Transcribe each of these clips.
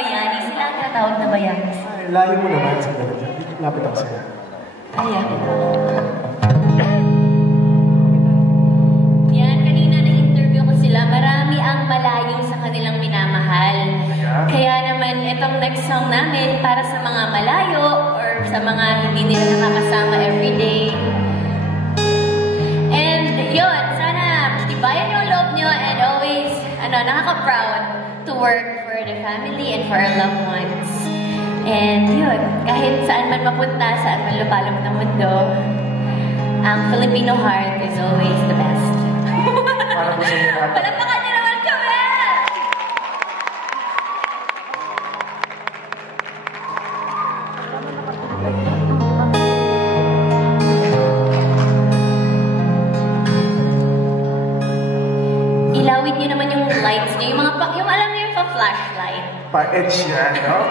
bayani. Sila ang tinatawag na bayani. Ay, layo mo naman sa dalaga. Lapit ako sa'yo. Ayan. Yan, kanina na-interview ko sila. Marami ang malayo sa kanilang minamahal. Kaya naman, itong next song namin para sa mga malayo or sa mga hindi nila nakakasama everyday. And yun, sana tibayan yung loob nyo and always nakaka-proud to work for the family and for our loved ones. And yun, kahit saan man mapunta, saan man lupalop ng mundo, ang Filipino heart is always the best. Para po sa inyo natin. Palapakan niyo naman kami! Ilawit niyo naman yung lights niyo, yung alam niyo yung pa-flashlight. Pa-Ed Sheeran, no?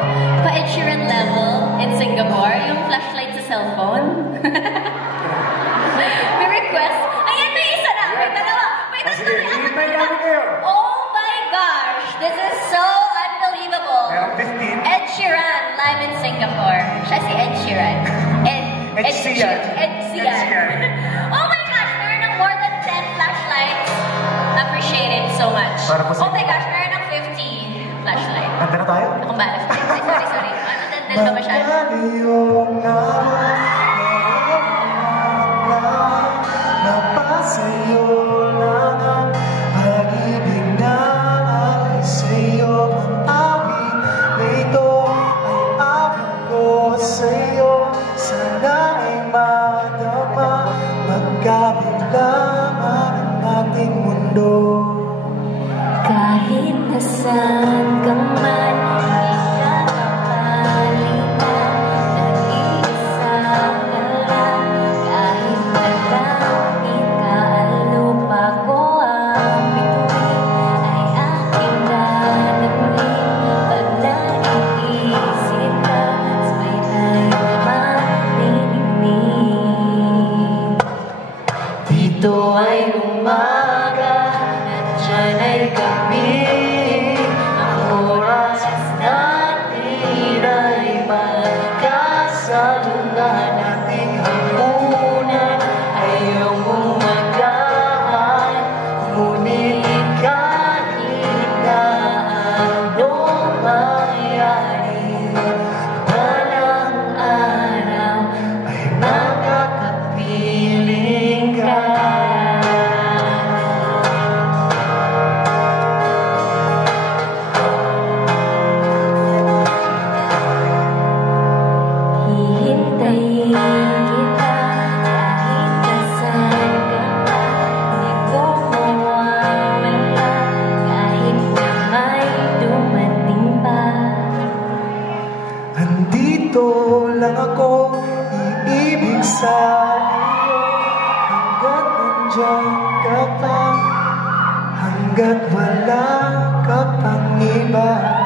Pa-Ed Sheeran level in Singapore, yung flashlight sa cellphone. May request. Ayan, may isa na. May dalawa. May Sige, hihintay namin kayo. Oh my gosh, this is so unbelievable. Meron 15. Ed Sheeran, live in Singapore. Siya si Ed Sheeran. Ed Sheeran. Ed Sheeran. Oh my gosh, meron ng more than 10 flashlights. Appreciate it so much. Oh my gosh, meron ng 50 flashlights. Handa na tayo? Akong balas. Sorry. Matandal ba masyado? Magaliyong naman, napasayo lang ang pag-ibig na alay sa'yo. Ang awit na ito ay awit ko sa'yo. Sana ay madama, magkabilangan ang ating mundo. Kahit nasaan kang man, hindi ka mapalitan. Nag-iisa ka lang, kahit malangit ka ang lupa ko. Ang bituin ay aking dadamhin. Pag naiisip ka, sabay tayo maninig. Dito ay umaga, nandyan ay gabi. Ang oras natin ay magkasalungan. Ating hapunan ay iyong umagahan. Ngunit kahit na anong mangyari, balang araw ay makakapiling ka. Hihintayin kita kahit nasaan ka pa. Di ko mawawala kahit na may dumating pa. Andito lang ako, iibig sa iyo. Hanggat nandiyan ka pa, hanggat wala ka pang iba.